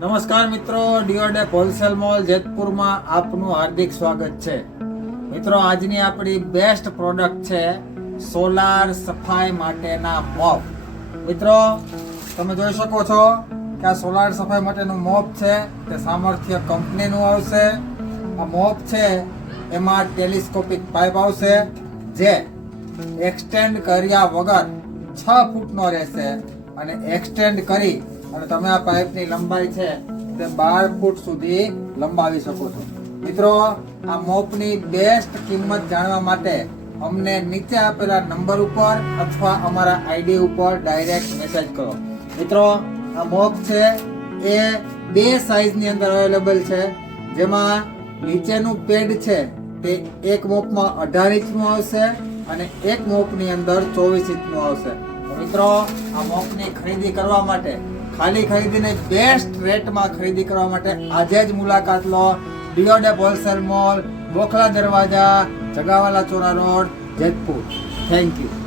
નમસ્કાર મિત્રો, ડીઓડેપ wholesale mall જેતપુરમાં આપનું હાર્દિક સ્વાગત છે. મિત્રો, આજની આપણી બેસ્ટ પ્રોડક્ટ છે સોલાર સફાઈ માટેના મોપ. મિત્રો, તમે જોઈ શકો છો કે આ સોલાર સફાઈ માટેનું મોપ છે તે સામર્થ્ય કંપનીનું આવશે. આ મોપ છે એમાં ટેલિસ્કોપિક પાઇપ આવશે જે એક્સટેન્ડ કર્યા વગર 6 ફૂટનો રહેશે અને એક્સટેન્ડ કરી અને તમે આ પાઇપની લંબાઈ છે તે 12 ફૂટ સુધી લંબાવી શકો છો. મિત્રો, આ મોપની બેસ્ટ કિંમત જાણવા માટે અમને નીચે આપેલા નંબર ઉપર અથવા અમારા આઈડી ઉપર ડાયરેક્ટ મેસેજ કરો. મિત્રો, આ મોપ છે એ 2 સાઇઝની અંદર અવેલેબલ છે, જેમાં નીચેનું પેડ છે તે એક મોપમાં 18 ઇંચનું આવશે અને એક મોપની અંદર 24 ઇંચનું આવશે. તો મિત્રો, આ મોપની ખરીદી કરવા માટે ખાલી ખરીદીને બેસ્ટ રેટમાં ખરીદી કરવા માટે આજે જ મુલાકાત લો. ડીઓડેપ wholesale mall, Bokhla Darwaja, Jagawala Chora road, Jetpur. Thank you.